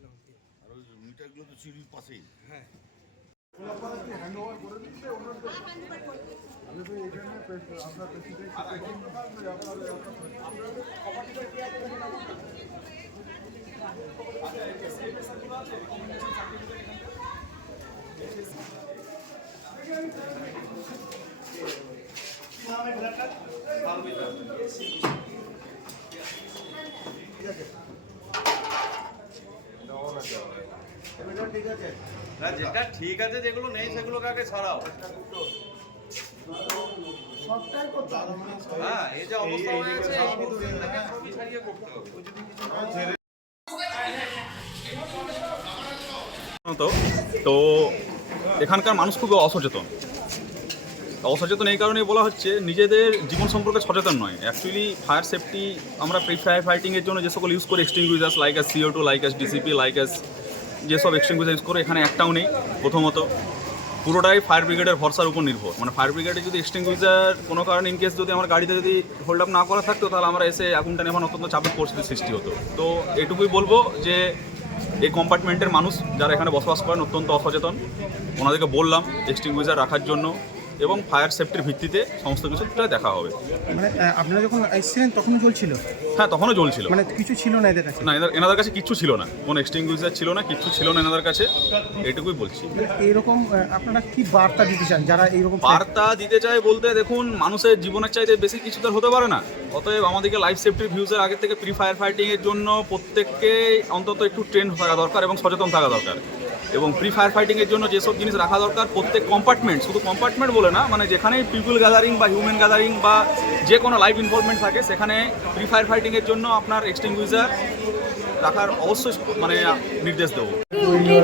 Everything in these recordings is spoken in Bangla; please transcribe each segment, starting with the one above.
গেছিলাম। আর ওই মিটারগুলো তো সিঁড়ির পাশেই। হ্যাঁ, না যেটা ঠিক আছে যেগুলো নেই সেগুলোকে আগে ছাড়াও। হ্যাঁ এই যে অবস্থা হয়েছে এই থেকে সবই ছাড়িয়ে করতে হবে। তো এখানকার মানুষ খুব অসচেতন এই কারণেই বলা হচ্ছে নিজেদের জীবন সম্পর্কে সচেতন নয়। অ্যাকচুয়ালি ফায়ার সেফটি আমরা প্রি ফায়ার ফাইটিংয়ের জন্য যে সকল ইউজ করি extinguishers like as CO2 like as DCP like as যেসব এক্সটিংগুইজার ইউজ করে এখানে একটাও নেই। প্রথমত পুরোটাই ফায়ার ব্রিগেডের ভরসার উপর নির্ভর। মানে ফায়ার ব্রিগেডে যদি এক্সটিংগুইজার কোনো কারণে ইনকেস যদি আমার গাড়িতে যদি হোল্ড আপ না করা থাকতো তাহলে আমরা এসে আগুনটা নেভানো অত্যন্ত চাপের পরিস্থিতির সৃষ্টি হতো। তো এটুকুই বলবো যে এই কম্পার্টমেন্টের মানুষ যারা এখানে বসবাস করেন অত্যন্ত অসচেতন। ওনাদেরকে বললাম এক্সটিংগুইজার রাখার জন্য এবং ফায়ার সেফটির ভিত্তিতে সমস্ত কিছুটা দেখা হবে। মানে আপনারা যখন এসেছিলেন তখনও চলছিল? হ্যাঁ তখনও জ্বলছিল। মানে কিছু ছিল না এদের কাছে? না এনাদের কাছে কিচ্ছু ছিল না, কোনো এক্সটিংগুইজার ছিল না, কিচ্ছু ছিল না এনাদের কাছে, এটুকুই বলছি। এইরকম আপনারা কি বার্তা দিতে চান যারা এইরকম? বার্তা দিতে চাই বলতে দেখুন মানুষের জীবনের চাইতে বেশি কিছু তো হতে পারে না। অতএব আমাদেরকে লাইফ সেফটির ভিউজের আগে থেকে প্রি ফায়ার ফাইটিংয়ের জন্য প্রত্যেককে অন্তত একটু ট্রেন্ড থাকা দরকার এবং সচেতন থাকা দরকার। এবং প্রি ফায়ার ফাইটিংয়ের জন্য যেসব জিনিস রাখা দরকার প্রত্যেক কম্পার্টমেন্ট, শুধু কম্পার্টমেন্ট বলে না, মানে যেখানে পিপল গ্যাদারিং বা হিউম্যান গ্যাদারিং বা যে কোনো লাইভ ইনভলভমেন্ট থাকে সেখানে প্রি ফায়ার ফাইটিংয়ের জন্য আপনার এক্সটিংগুইজার রাখার অবশ্যই মানে নির্দেশ দেবো।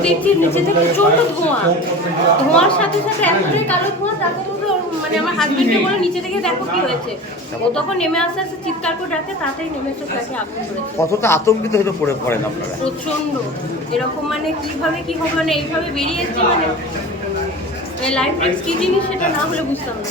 দেখছি নিচে থেকে প্রচন্ড ধোঁয়ার সাথে সাথে এতটাই কালো ধোঁয়া, তারপর মানে আমার হাজবেন্ডকে বলে নিচে থেকে দেখো কি হয়েছে। ও তখন নেমে আসতে আসতে চিৎকার করে ডাকতে তাড়াতাড়ি নেমে এসে তাকে আগুন করেছে। কতটা আতঙ্কিত হয়ে পড়েন আপনারা? প্রচন্ড এরকম মানে কিভাবে কি হবে, মানে এইভাবে বেরিয়ে এসছে, মানে লাইফ রিস্ক কি জিনিস সেটা না হলে বুঝতাম না।